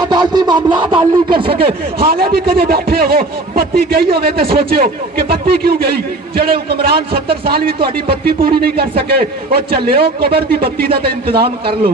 अदालती मामलात हल नहीं कर सके। हाले भी कदे बैठे हो बत्ती गई होवे ते सोचो कि बत्ती क्यों गई। जेड़े हुक्मरान 70 साल भी तुहाडी बत्ती पूरी नहीं कर सके, वो चलियो कबर दी बत्ती दा ते इंतजाम कर लो।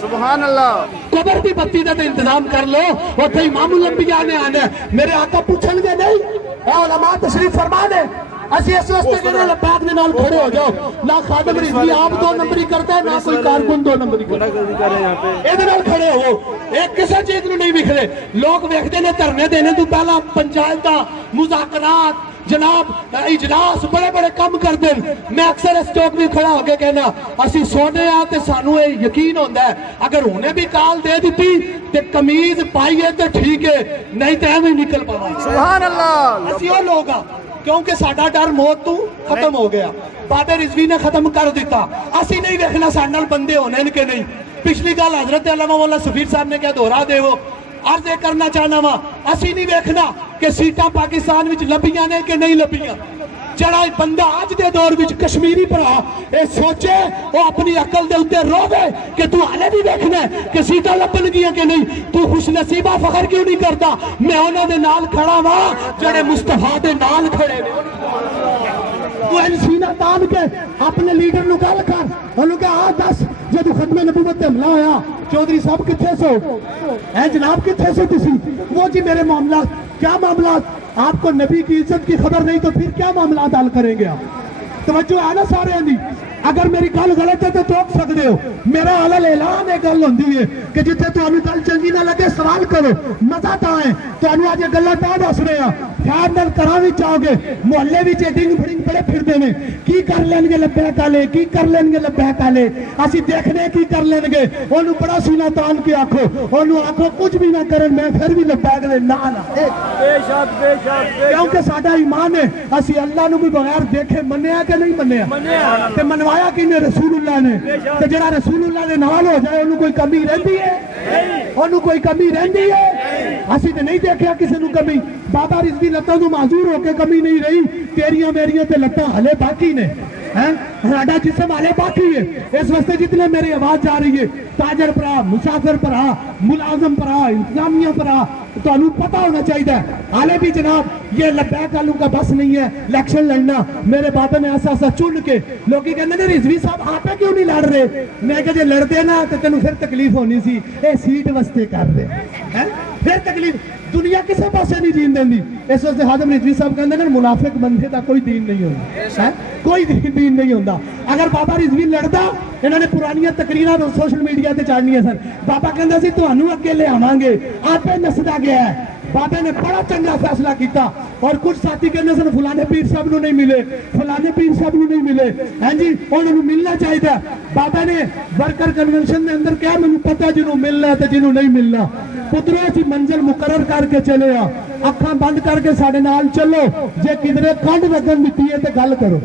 सुभान अल्लाह। कबर की बत्ती का तो इंतजाम कर लो। उत्थे इमामुल अंबिया ने आना, मेरे आका पूछणगे नहीं, ए उलमा तशरीफ फरमा ने असि इस वास्ते कहने लब्बैक दे नाल खड़े हो जाओ। ना खादम रिजवी आप 2 नंबरी करता है, ना कोई कारकुन 2 नंबरी करता है। इहदे नाल खड़े हो, एक किसी चीज नूं नहीं विखदे। लोग वेखदे ने धरने देने तो पहला पंचायत दा मुज़ाकरात जनाब इजलास बड़े बड़े कम करते हैं। मैं अक्सर इस चौक में खड़ा होकर कहना असी सोने ते सानू यकीन होता है अगर उन्हें भी काल दे दी तो कमीज पाइए तो ठीक है, नहीं तो एवं निकल पाएंगे। सुभान अल्लाह। असी वो लोग आ क्योंकि साडा डर मौत तो खत्म हो गया, बाबे रिजवी ने खत्म कर दिता। असी नहीं देखना साडे नाल बंदे होने के नहीं। पिछली गल हजरत अल्लामा मौला सफीर साहब ने क्या दोहरा दे वो अर्ज करना चाहना वा, असी नहीं देखना कि सीटां पाकिस्तान विच लभियां ने कि नहीं लभियां। जड़ा बंदा अज दे दौर विच कश्मीरी भरा ये सोचे वो अपनी अकल दे उत्ते रोवे कि तू हाले भी देखना कि सीटां लभणगियां कि नहीं। तू खुशनसीबा फखर क्यों नहीं करता? मैं उन्हां दे नाल खड़ा वा जेड़े मुस्तफा दे नाल खड़े ने। तू सीना तान के अपने लीडर नूं गल कर, उन्होंने कहा आ दस जब खत्मे नबूवत ते हमला होया चौधरी साहब किथे सो, है जनाब किथे सो तुसी? वो जी मेरे मामला क्या मामला, आपको नबी की इज्जत की खबर नहीं तो फिर क्या मामला हल करेंगे आप? तवज्जो है ना सारे दी? अगर मेरी गल गलत है तो टोक सकते हो। मेरा अलल ऐलान है गल होंदी है कि जिथे तुहानू गल चंगी ना लगे सवाल करो, मजा तो है तुहानू अज गल्लां तां दस रहे हैं। खैर नाल घरां विच आओगे मुहल्ले विच डिंग फिडिंग बड़े फिरदे ने, की कर लेंगे लब्बैक वाले, की कर लेंगे लब्बैक वाले। असीं देखने की कर लेंगे, ओनू बड़ा सीना तान के आखो, ओनू आखो कुछ भी ना करन मैं फिर भी लब्बैक दे नाल आ। बेशक बेशक क्योंकि साडा ईमान है असीं अल्लाह नू भी बगैर देखे मन्निया कि नहीं मन्निया ते मनवाया किने रसूलुल्लाह ने। ते जेड़ा रसूलुल्लाह दे नाल हो जाए ओनू कोई कमी रहिंदी है? ओनू कोई कमी रहिंदी है? असीं ते नहीं देखिया किसी नू कमी। बाबा रिजवी लत्तां तो माजूर होके कमी नहीं रही, तेरियां मेरियां ते लत्तां हले बाकी ने, हैं साडा जिस्म हले बाकी है। इस वास्ते जितने मेरी आवाज जा रही है ताजर भरा, मुसाफिर भरा, मुलाजम भरा, इंतजामिया भरा, तो पता होना चाहिए हाले भी जनाब ये लब्बैक वालों का बस नहीं है इलेक्शन लड़ना। मेरे बाबा ने ऐसा ऐसा चुन के लोग कहते हैं रिजवी साहब आप क्यों नहीं लड़ रहे? मैं कहा जे लड़ते ना तो तेन फिर तकलीफ होनी सी, ये सीट वास्ते कर दे हैं फिर तकलीफ। दुनिया किसी पासे नहीं जीन देंदी। इस वास्ते हाजम रिजवी साहब कहते हैं मुनाफिक बंदे का कोई दीन नहीं होता, कोई दीन नहीं होता। अगर बाबा रिजवी लड़दा इन्होंने पुरानियां तकरीरां सोशल मीडिया ते चाड़नियां सन। बाबा कहता सी तुहानू अगे ले आवांगे, आपे नसदा गया है। बाबे ने बड़ा चंगा फैसला किया और कुछ साथी कहते सन फलाने पीर साहब नूं नहीं मिले, फलाने पीर साहब नूं नहीं मिले, हैं जी उन्होंने मिलना चाहिए। बाबा ने वर्कर कन्वेंशन के अंदर क्या मैनूं पता जिन्हों मिलना है तो जिन्हों नहीं मिलना। पुत्रो असीं मंजिल मुकर्रर करके चले आ, अखां बंद करके साडे नाल चलो, जे किधरे कंध लगन दित्ती है तो गल करो।